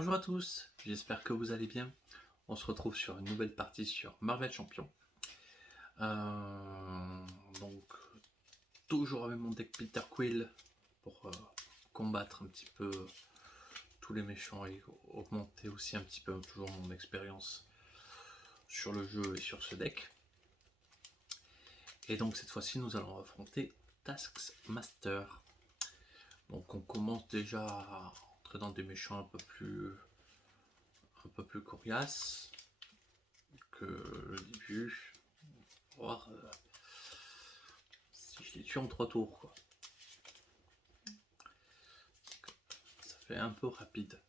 Bonjour à tous, j'espère que vous allez bien. On se retrouve sur une nouvelle partie sur Marvel Champion. Donc, toujours avec mon deck Peter Quill pour combattre un petit peu tous les méchants et augmenter aussi un petit peu toujours mon expérience sur le jeu et sur ce deck. Et donc cette fois-ci nous allons affronter Taskmaster. Donc on commence déjà à entrer dans des méchants un peu plus coriaces que le début. On va voir si je les tue en 3 tours, quoi. Ça fait un peu rapide.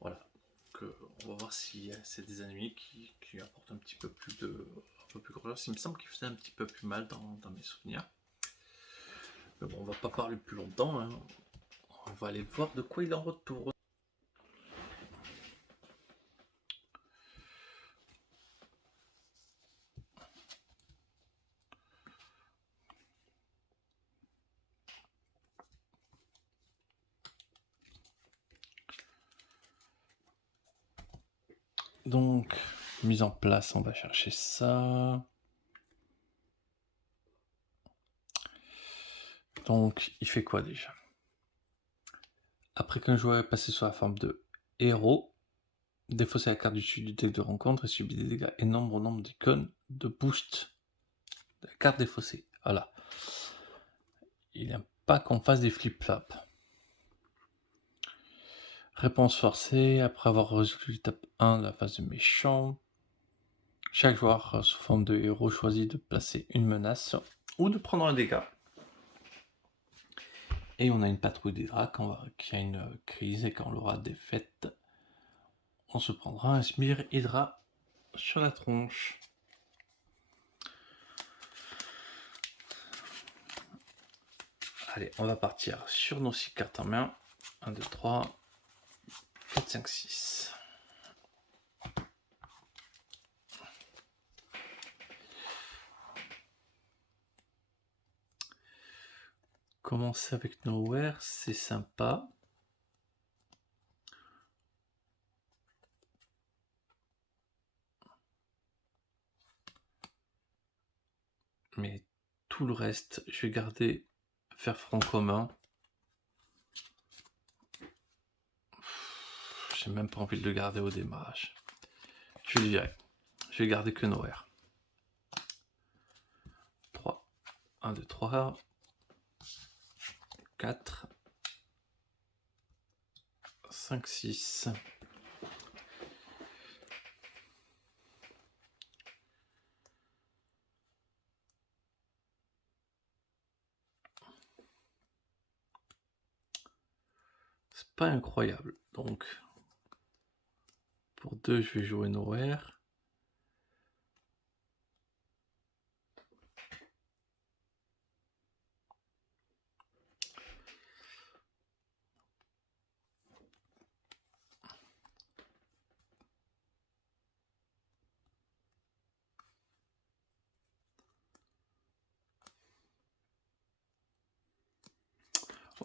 Voilà. Donc, on va voir si c'est des ennemis qui apportent un petit peu plus coriaces. Il me semble qu'ils faisaient un petit peu plus mal dans mes souvenirs. Mais bon, on va pas parler plus longtemps, hein. On va aller voir de quoi il en retourne. Donc, mise en place, on va chercher ça. Donc, il fait quoi déjà? Après qu'un joueur est passé sous la forme de héros, défaussez la carte du dessus du deck de rencontre et subit des dégâts énormes au nombre d'icônes de boost de la carte défaussée. Voilà. Il n'aime pas qu'on fasse des flip-flops. Réponse forcée, après avoir résolu l'étape 1 de la phase de méchant, chaque joueur sous forme de héros choisit de placer une menace ou de prendre un dégât. Et on a une patrouille d'Hydra qui a une crise et quand on l'aura défaite, on se prendra un Sbire Hydra sur la tronche. Allez, on va partir sur nos 6 cartes en main. 1, 2, 3, 4, 5, 6. Commencer avec Nowhere, c'est sympa. Mais tout le reste, je vais garder faire front commun. J'ai même pas envie de le garder au démarrage. Je vais le virer. Je vais garder que Nowhere. 3. 1, 2, 3. 4. 5, 6. C'est pas incroyable. Donc, pour 2, je vais jouer Nowhere.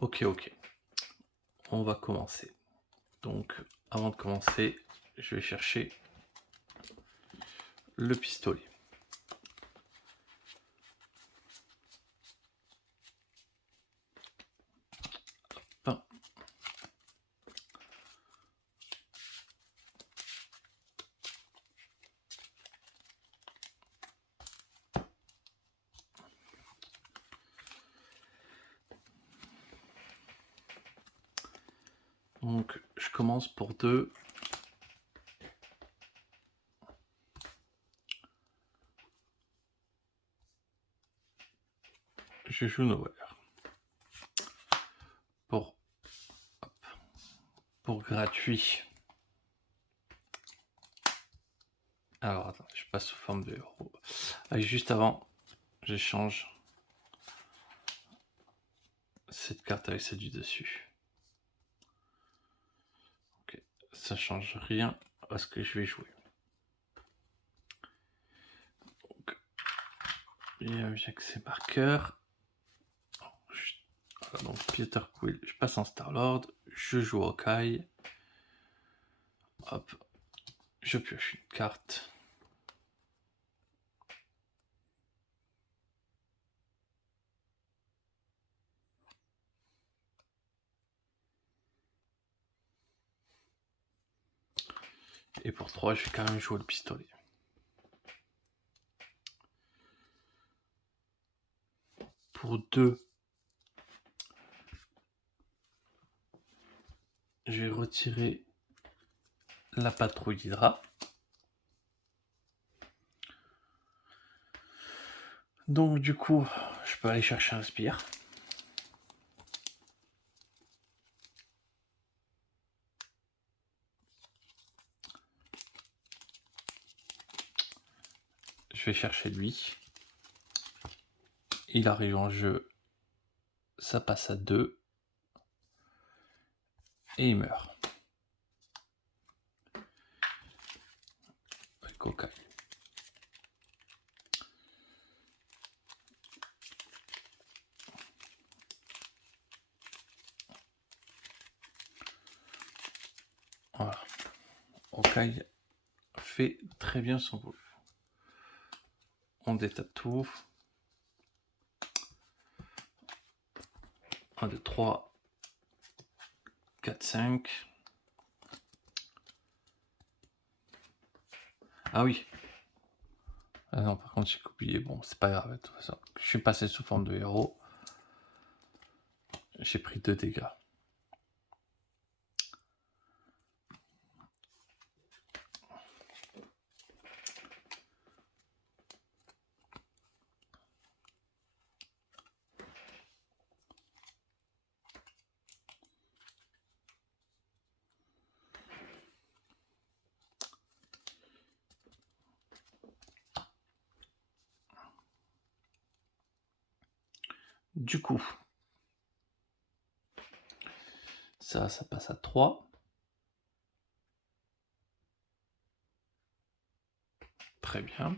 Ok. On va commencer. Donc, avant de commencer, je vais chercher le pistolet. Hop. Donc, je commence pour 2. Je joue Nowhere. Pour gratuit. Alors, attends, je passe sous forme de héros. Allez, juste avant, j'échange cette carte avec celle du dessus. Ok, ça change rien à ce que je vais jouer. Donc, bien que ces marqueurs. Voilà, donc Peter Quill, je passe en Star-Lord, je joue Hawkeye, Hop, je pioche une carte. Et pour 3, je vais quand même jouer le pistolet. Pour 2, je vais retirer la patrouille d'Hydra. Donc du coup, je peux aller chercher un sbire. Je vais chercher lui. Il arrive en jeu. Ça passe à 2. Et il meurt. Coca. Voilà. Okai fait très bien son boulot. On détape tout. 1, 2, 3, 4, 5. Ah oui. Ah non, par contre, j'ai oublié. Bon, c'est pas grave. De toute façon, je suis passé sous forme de héros. J'ai pris 2 dégâts. Du coup, ça passe à 3. Très bien.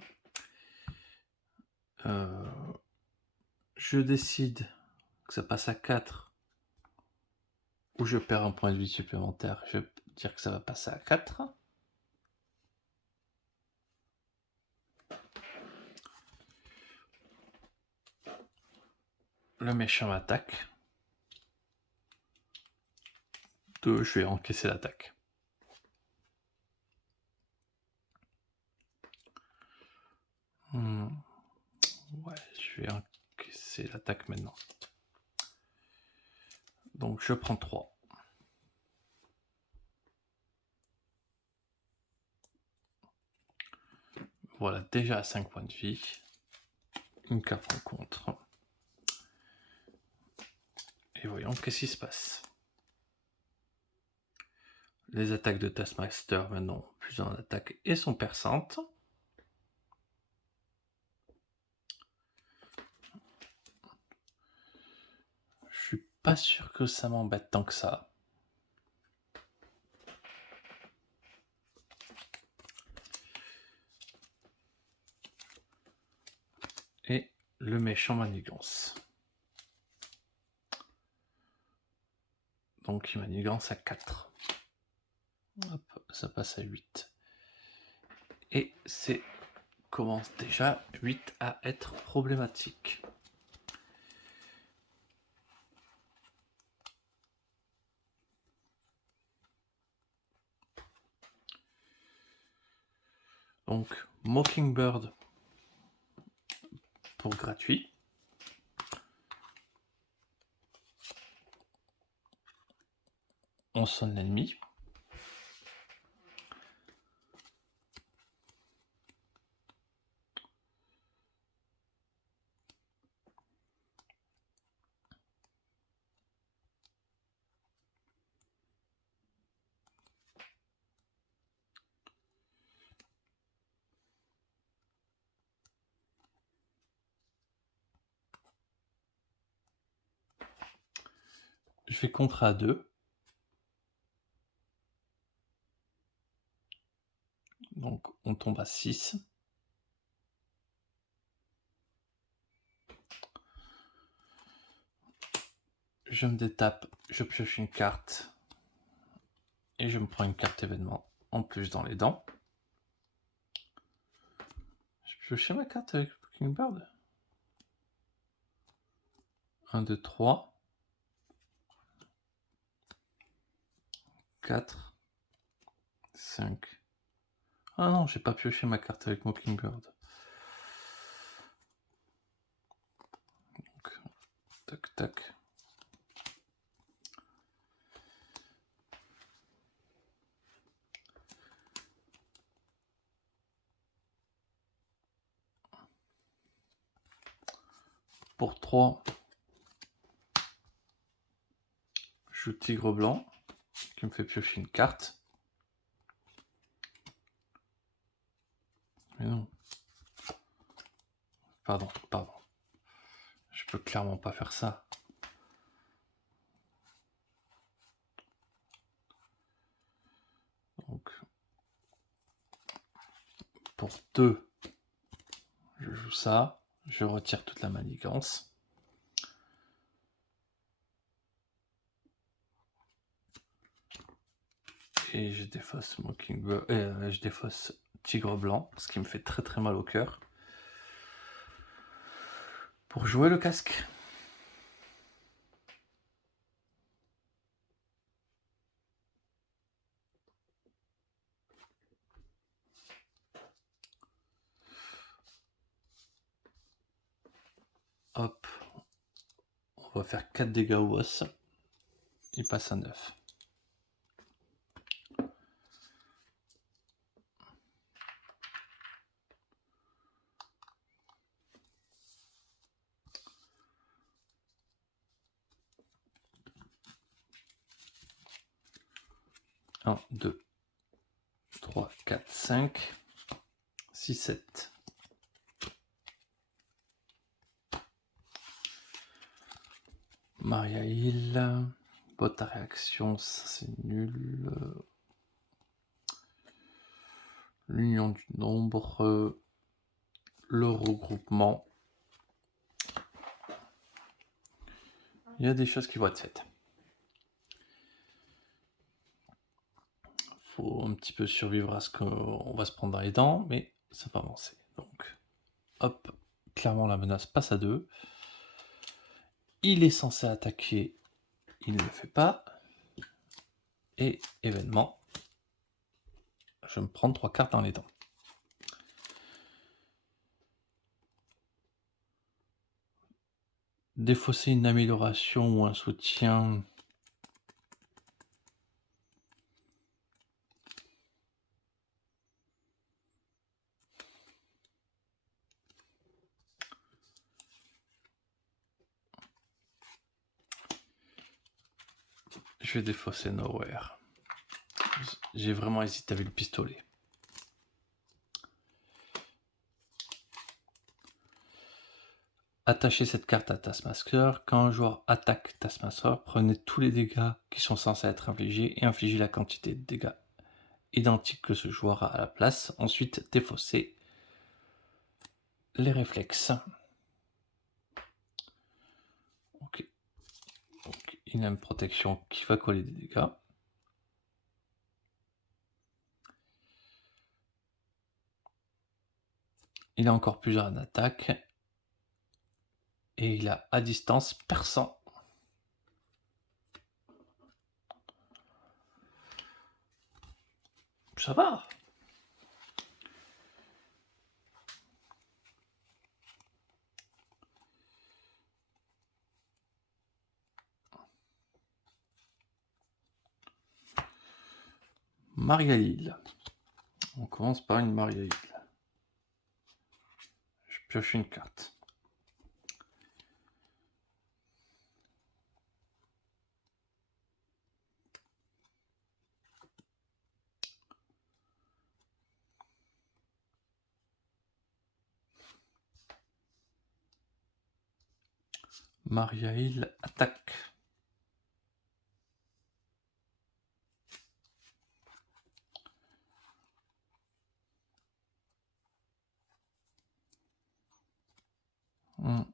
Je décide que ça passe à 4. Ou je perds un point de vie supplémentaire. Je vais dire que ça va passer à 4. Le méchant attaque. 2, je vais encaisser l'attaque. Ouais, je vais encaisser l'attaque maintenant. Donc je prends 3. Voilà, déjà à 5 points de vie. Une carte en contre. Et voyons qu'est-ce qui se passe. Les attaques de Taskmaster maintenant plus en attaque et sont perçantes. Je suis pas sûr que ça m'embête tant que ça. Et le méchant manigance. Donc il manigance à 4. Hop, ça passe à 8. Et c'est commence déjà 8 à être problématique. Donc Mockingbird pour gratuit. On sonne l'ennemi. Je fais contre à 2. Donc on tombe à 6. Je me détape, je pioche une carte. Et je me prends une carte événement. en plus dans les dents. J'ai pioché ma carte avec Mockingbird. 1, 2, 3. 4. 5. Ah non, j'ai pas pioché ma carte avec Mockingbird. Donc, tac, tac. Pour 3, je joue tigre blanc, qui me fait piocher une carte. Mais non. Pardon. Je peux clairement pas faire ça. Donc, pour 2, je joue ça. Je retire toute la manigance. Et je défausse Mockingbird. Je défausse tigre blanc, ce qui me fait très très mal au cœur. Pour jouer le casque. Hop. On va faire 4 dégâts au boss. Il passe à 9. Un, 2, 3, 4, 5, 6, 7. Maria Hill. Botte à réaction, ça c'est nul. L'union du nombre. Le regroupement. Il y a des choses qui vont être faites. Faut un petit peu survivre à ce qu'on va se prendre dans les dents, mais ça va avancer. Donc, hop, clairement la menace passe à 2. Il est censé attaquer, il ne le fait pas. Et événement, je me prends 3 cartes dans les dents. Défausser une amélioration ou un soutien. Je vais défausser Nowhere. J'ai vraiment hésité avec le pistolet. Attachez cette carte à Taskmaster. Quand un joueur attaque Taskmaster, prenez tous les dégâts qui sont censés être infligés et infligez la quantité de dégâts identique que ce joueur a à la place. Ensuite, défaussez les réflexes. Ok. Donc, il a une protection qui va coller des dégâts. Il a encore plusieurs en attaque. Et il a à distance perçant. Ça va. Maria Hill. On commence par une Maria Hill. Je pioche une carte. Maria Hill attaque.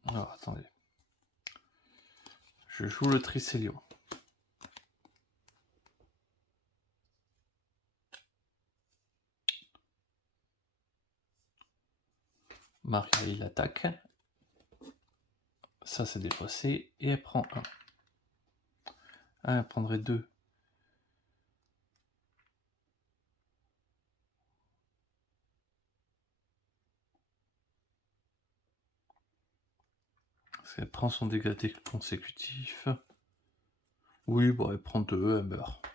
Alors attendez. Je joue le Tricélion. Maria, il attaque. Ça, c'est défaussé. Et elle prend 1. Ah, elle prendrait 2. Parce qu'elle prend son dégât consécutif. Oui, bon, elle prend 2, elle meurt.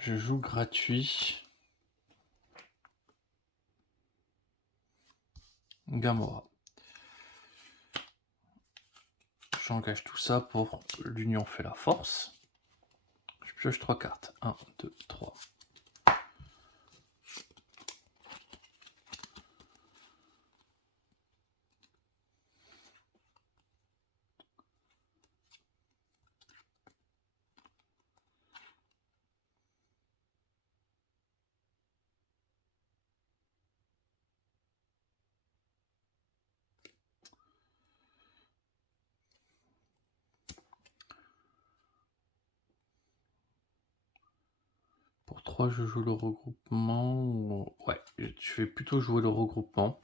Je joue gratuit. Gamora. J'engage tout ça pour l'union fait la force. Je pioche 3 cartes. 1, 2, 3. Pour 3, je joue le regroupement. Ouais, je vais plutôt jouer le regroupement.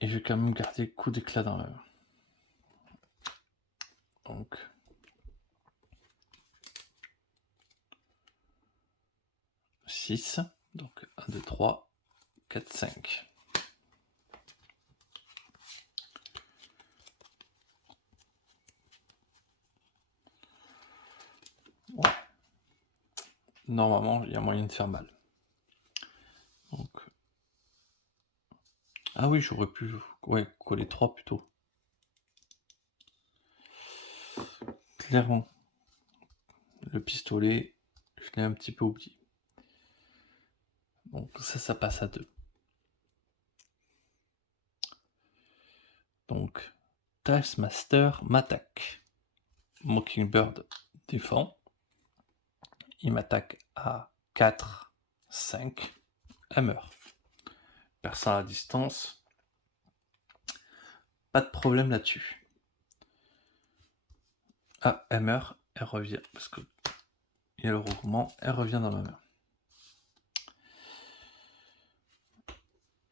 Et je vais quand même garder le coup d'éclat dans la main. Donc. Donc 1, 2, 3, 4, 5. Ouais. Normalement, il y a moyen de faire mal. Donc. Ah oui, j'aurais pu coller 3 plutôt. Clairement. Le pistolet, je l'ai un petit peu oublié. Donc ça passe à 2. Donc, Taskmaster m'attaque. Mockingbird défend. Il m'attaque à 4, 5. Elle meurt. Personne à distance. Pas de problème là-dessus. Ah, elle meurt. Elle revient. Parce que il y a le regroupement. Elle revient dans ma main.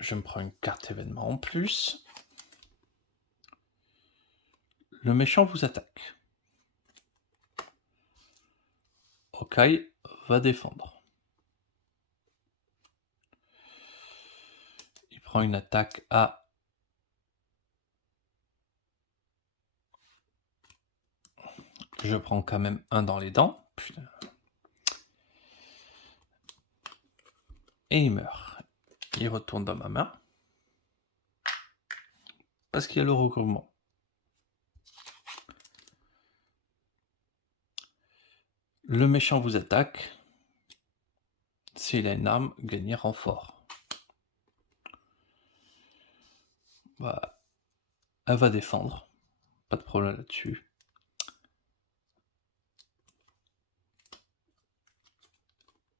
Je me prends une carte événement en plus. Le méchant vous attaque. Hawkeye va défendre. Il prend une attaque à... Je prends quand même un dans les dents. Putain. Et il meurt. Il retourne dans ma main. Parce qu'il y a le regroupement. Le méchant vous attaque. S'il a une arme, gagnez renfort. Bah, elle va défendre. Pas de problème là-dessus.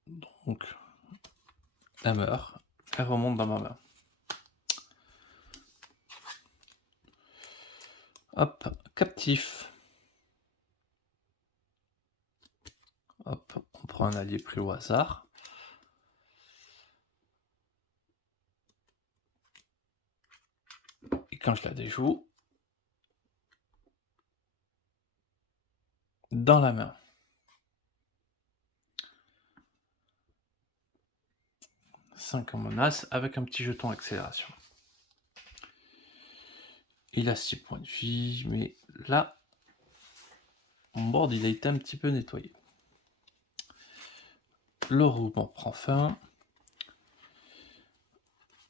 Donc, elle meurt. Elle remonte dans ma main. Hop, captif. Hop, on prend un allié pris au hasard. Et quand je la déjoue, dans la main. Cinq en menace avec un petit jeton accélération. Il a 6 points de vie, mais là, mon board il a été un petit peu nettoyé. Le regroupement prend fin.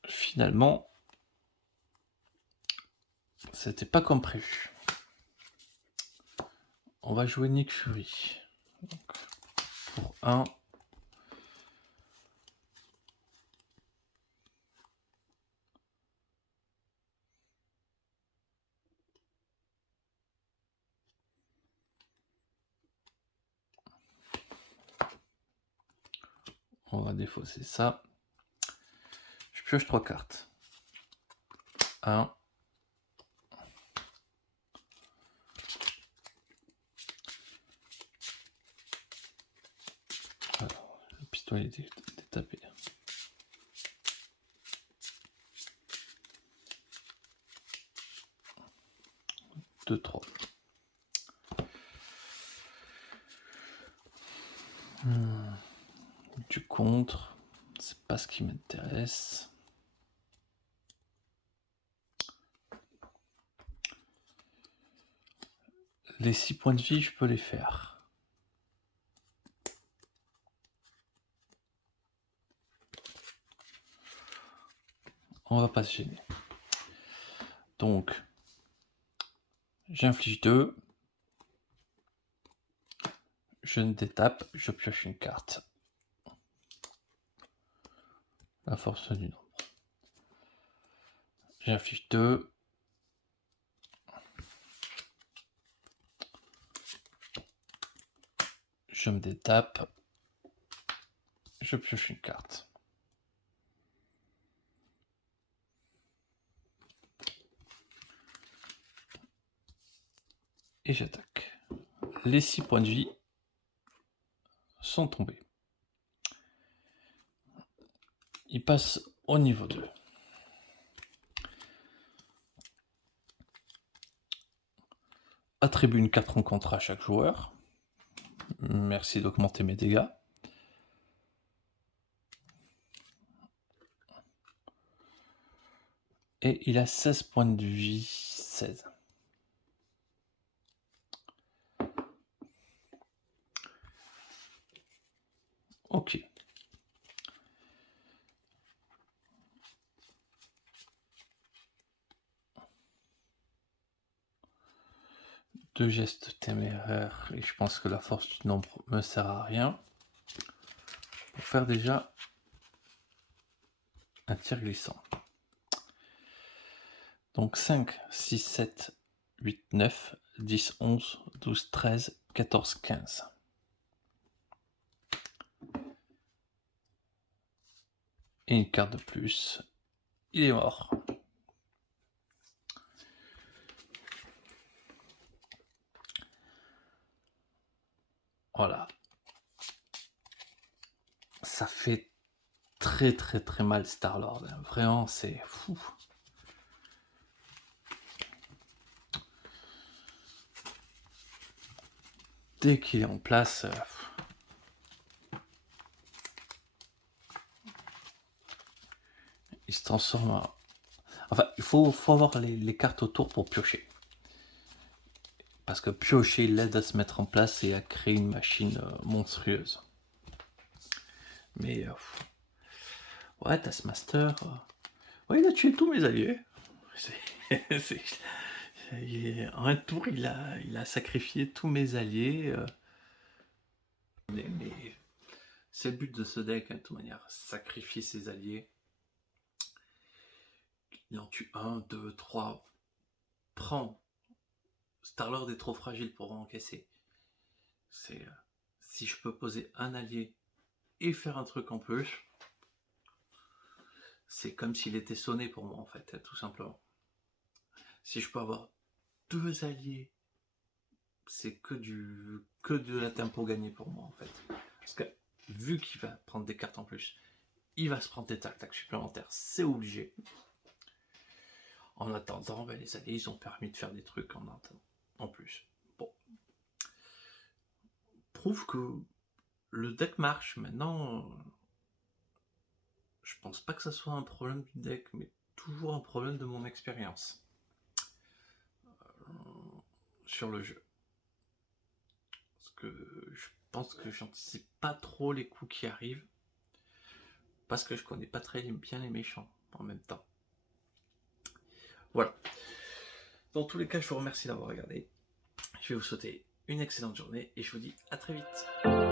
Finalement, c'était pas comme prévu. On va jouer Nick Fury. Donc, pour 1. On va défausser ça. Je pioche 3 cartes. 1. Alors, le pistolet est tapé. 2, 3. Du contre, c'est pas ce qui m'intéresse. Les 6 points de vie, je peux les faire. On va pas se gêner. Donc, j'inflige 2. Je ne détape, je pioche une carte. La force du nombre. J'inflige 2. Je me détape. Je pioche une carte. Et j'attaque. Les 6 points de vie sont tombés. Il passe au niveau 2. Attribue une carte rencontre à chaque joueur. Merci d'augmenter mes dégâts. Et il a 16 points de vie. 16. Ok. Deux gestes téméraires. Et je pense que la force du nombre me sert à rien. Pour faire déjà un tir glissant. Donc 5, 6, 7, 8, 9, 10, 11, 12, 13, 14, 15. Et une carte de plus. Il est mort. Voilà. Ça fait très très très mal Star-Lord. Vraiment, c'est fou. Dès qu'il est en place... il se transforme en... Enfin, il faut avoir les cartes autour pour piocher. Parce que piocher l'aide à se mettre en place et à créer une machine monstrueuse. Mais... ouais, Taskmaster... ouais, il a tué tous mes alliés. En un tour, il a sacrifié tous mes alliés. Mais c'est le but de ce deck, hein, de toute manière. Sacrifier ses alliés. Il en tue 1, 2, 3. Prends. Star-Lord est trop fragile pour encaisser. C'est si je peux poser un allié et faire un truc en plus, c'est comme s'il était sonné pour moi en fait, tout simplement. Si je peux avoir 2 alliés, c'est que de la tempo gagnée pour moi en fait. Parce que vu qu'il va prendre des cartes en plus, il va se prendre des tac-tac supplémentaires, c'est obligé. En attendant, ben, les alliés ils ont permis de faire des trucs en plus. Bon. Prouve que le deck marche. Maintenant, je pense pas que ça soit un problème du deck, mais toujours un problème de mon expérience sur le jeu. Parce que je pense que j'anticipe pas trop les coups qui arrivent, parce que je connais pas très bien les méchants en même temps. Voilà. Dans tous les cas, je vous remercie d'avoir regardé. Je vais vous souhaiter une excellente journée et je vous dis à très vite.